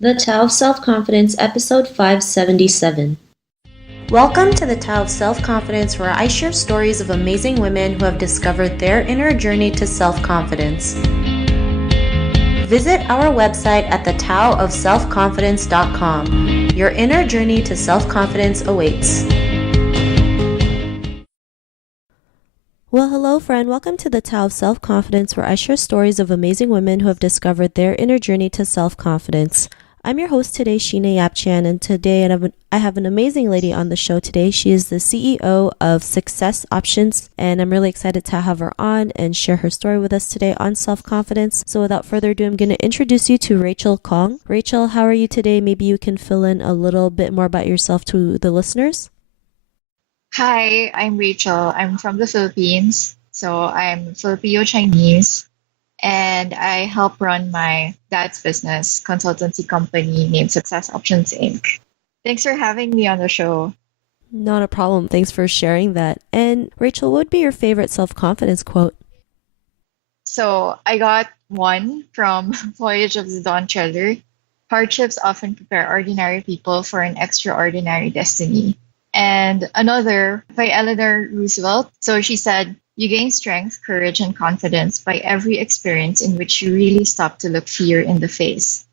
The Tao of Self-Confidence, episode 577. Welcome to the Tao of Self-Confidence, where I share stories of amazing women who have discovered their inner journey to self-confidence. Visit our website at thetaoofselfconfidence.com. Your inner journey to self-confidence awaits. Well, hello, friend. Welcome to the Tao of Self-Confidence, where I share stories of amazing women who have discovered their inner journey to self-confidence. I'm your host today, Sheena Yapchan, and today I have an amazing lady on the show today. She is the CEO of Success Options, and I'm really excited to have her on and share her story with us today on self-confidence. So without further ado, I'm going to introduce you to Rachel Kong. Rachel, how are you today? Maybe you can fill in a little bit more about yourself to the listeners. Hi, I'm Rachel. I'm from the Philippines. So I'm Filipino-Chinese, and I help run my dad's business consultancy company named Success Options Inc. Thanks for having me on the show. Not a problem. Thanks for sharing that. And Rachel, what would be your favorite self-confidence quote? So I got one from Voyage of the Dawn Treader. Hardships often prepare ordinary people for an extraordinary destiny. And another by Eleanor Roosevelt. So she said, "You gain strength, courage, and confidence by every experience in which you really stop to look fear in the face.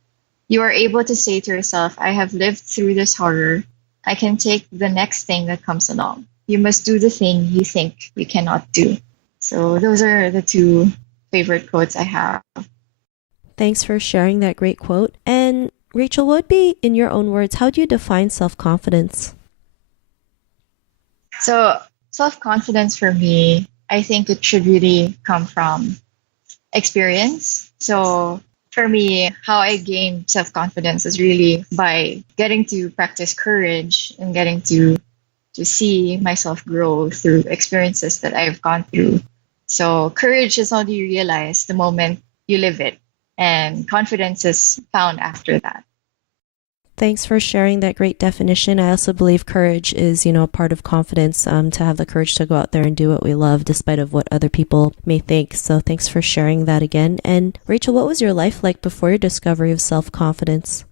You are able to say to yourself, I have lived through this horror. I can take the next thing that comes along. You must do the thing you think you cannot do." So those are the two favorite quotes I have. Thanks for sharing that great quote. And Rachel, what would be, in your own words, how do you define self-confidence? So self-confidence for me, I think it should really come from experience. So for me, how I gained self-confidence is really by getting to practice courage and getting to see myself grow through experiences that I've gone through. So courage is how you realize the moment you live it, and confidence is found after that. Thanks for sharing that great definition. I also believe courage is, a part of confidence, to have the courage to go out there and do what we love despite of what other people may think. So thanks for sharing that again. And Rachel, what was your life like before your discovery of self-confidence?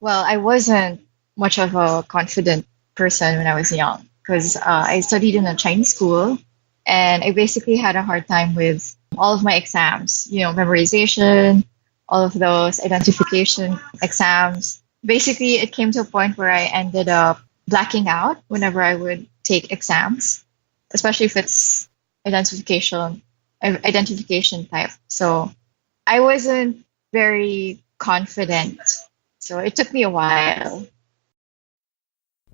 Well, I wasn't much of a confident person when I was young because I studied in a Chinese school, and I basically had a hard time with all of my exams, memorization, all of those identification exams. Basically, it came to a point where I ended up blacking out whenever I would take exams, especially if it's identification type. So I wasn't very confident. So it took me a while.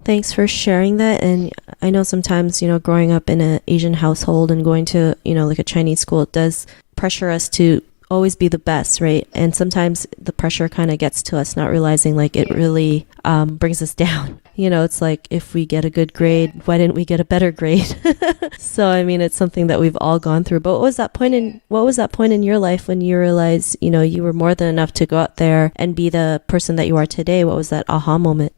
Thanks for sharing that. And I know sometimes, growing up in an Asian household and going to, like a Chinese school, it does pressure us to always be the best, right? And sometimes the pressure kind of gets to us, not realizing like it really brings us down. It's like, if we get a good grade, why didn't we get a better grade? So I mean, it's something that we've all gone through. But what was that point in your life when you realized, you were more than enough to go out there and be the person that you are today? What was that aha moment?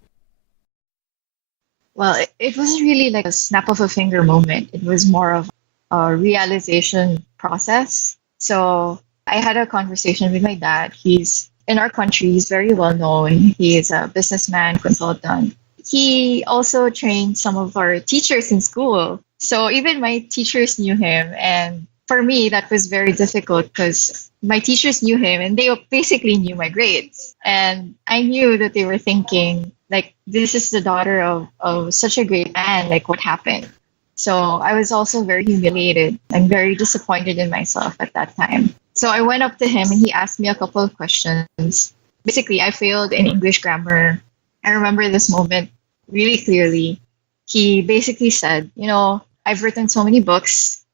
Well, it wasn't really like a snap of a finger moment. It was more of a realization process. So I had a conversation with my dad. He's in our country, he's very well known. He is a businessman, consultant. He also trained some of our teachers in school. So even my teachers knew him. And for me, that was very difficult because my teachers knew him and they basically knew my grades. And I knew that they were thinking, like, this is the daughter of such a great man. Like, what happened? So I was also very humiliated and very disappointed in myself at that time. So I went up to him and he asked me a couple of questions. Basically, I failed in English grammar. I remember this moment really clearly. He basically said, I've written so many books.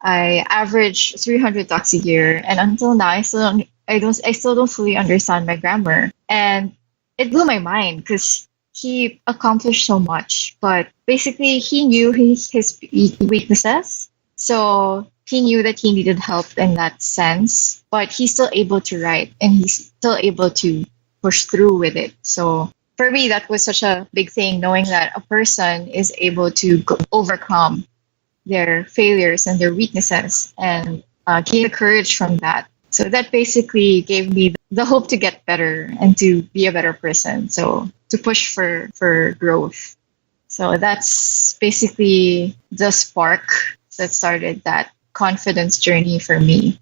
I average 300 talks a year, and until now, I still don't fully understand my grammar. And it blew my mind because he accomplished so much, but basically he knew his weaknesses. So he knew that he needed help in that sense, but he's still able to write and he's still able to push through with it. So for me, that was such a big thing, knowing that a person is able to overcome their failures and their weaknesses and gain the courage from that. So So that basically gave me the hope to get better and to be a better person. So to push for growth. So that's basically the spark that started that confidence journey for me.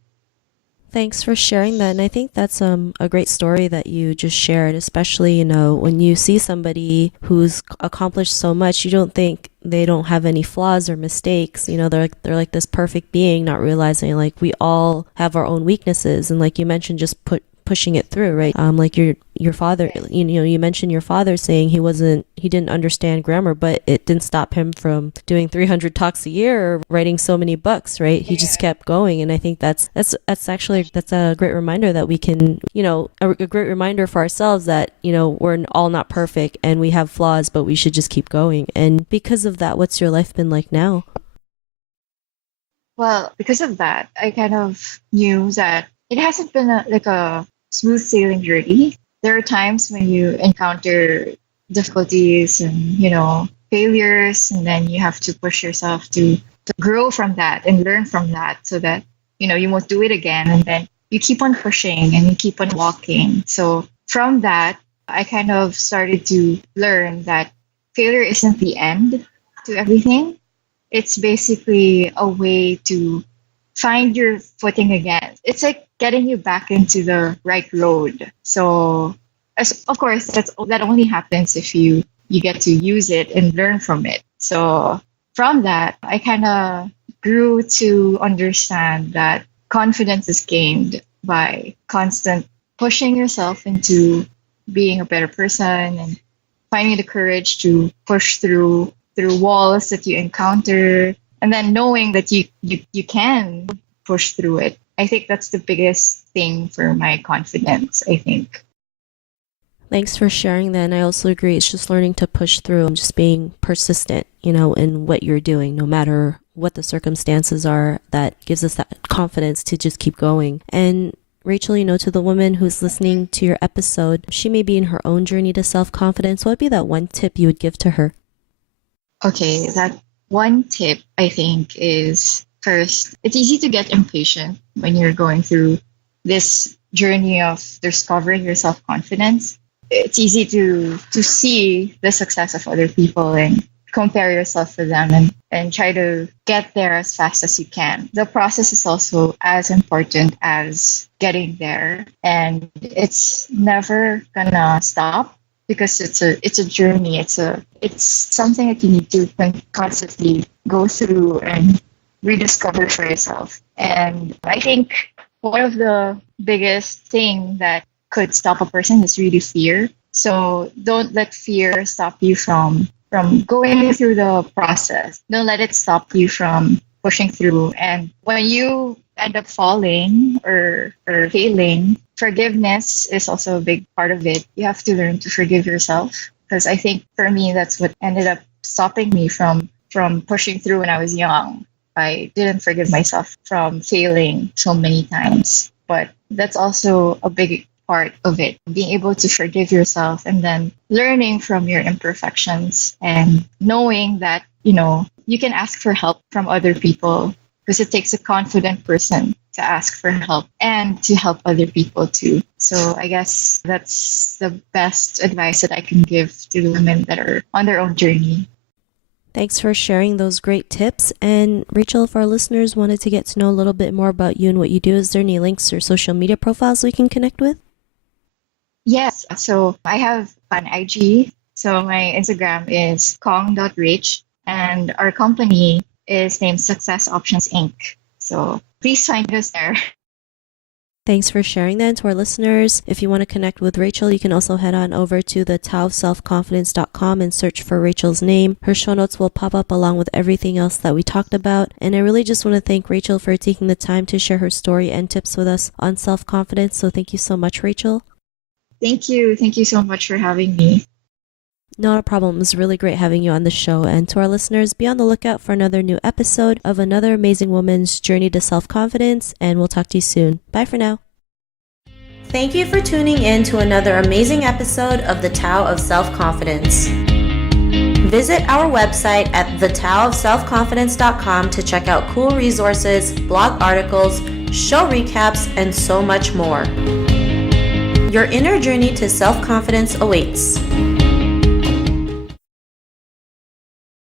Thanks for sharing that. And I think that's a great story that you just shared, especially, when you see somebody who's accomplished so much, you don't think they don't have any flaws or mistakes. They're like this perfect being, not realizing like we all have our own weaknesses. And like you mentioned, just pushing it through, right? Like your father, you mentioned your father saying he didn't understand grammar, but it didn't stop him from doing 300 talks a year or writing so many books, right? He just kept going. And I think that's a great reminder that we can, a great reminder for ourselves that, we're all not perfect and we have flaws, but we should just keep going. And because of that, what's your life been like now? Well, because of that, I kind of knew that it hasn't been like a smooth sailing journey. There are times when you encounter difficulties and, failures, and then you have to push yourself to grow from that and learn from that so that, you won't do it again. And then you keep on pushing and you keep on walking. So from that, I kind of started to learn that failure isn't the end to everything. It's basically a way to find your footing again. It's like getting you back into the right road. So, of course, that only happens if you get to use it and learn from it. So, from that, I kind of grew to understand that confidence is gained by constant pushing yourself into being a better person and finding the courage to push through walls that you encounter, and then knowing that you can push through it. I think that's the biggest thing for my confidence, I think. Thanks for sharing that. And I also agree. It's just learning to push through and just being persistent, in what you're doing, no matter what the circumstances are, that gives us that confidence to just keep going. And Rachel, to the woman who's listening to your episode, she may be in her own journey to self-confidence. What would be that one tip you would give to her? Okay, that one tip I think is, first, it's easy to get impatient when you're going through this journey of discovering your self-confidence. It's easy to see the success of other people and compare yourself with them and try to get there as fast as you can. The process is also as important as getting there, and it's never gonna stop because it's a journey. It's something that you need to constantly go through and rediscover for yourself. And I think one of the biggest thing that could stop a person is really fear. So don't let fear stop you from going through the process. Don't let it stop you from pushing through. And when you end up falling or failing, forgiveness is also a big part of it. You have to learn to forgive yourself, because I think for me that's what ended up stopping me from pushing through when I was young. I didn't forgive myself from failing so many times. But that's also a big part of it, being able to forgive yourself and then learning from your imperfections and knowing that, you can ask for help from other people, because it takes a confident person to ask for help and to help other people too. So I guess that's the best advice that I can give to the women that are on their own journey. Thanks for sharing those great tips. And Rachel, if our listeners wanted to get to know a little bit more about you and what you do, is there any links or social media profiles we can connect with? Yes. So I have an IG. So my Instagram is kong.rich, and our company is named Success Options Inc. So please find us there. Thanks for sharing that. To our listeners, if you want to connect with Rachel, you can also head on over to the taoofselfconfidence.com and search for Rachel's name. Her show notes will pop up along with everything else that we talked about. And I really just want to thank Rachel for taking the time to share her story and tips with us on self-confidence. So thank you so much, Rachel. Thank you. Thank you so much for having me. Not a problem. It was really great having you on the show. And to our listeners, be on the lookout for another new episode of another amazing woman's journey to self-confidence. And we'll talk to you soon. Bye for now. Thank you for tuning in to another amazing episode of The Tao of Self-Confidence. Visit our website at thetaoofselfconfidence.com to check out cool resources, blog articles, show recaps, and so much more. Your inner journey to self-confidence awaits.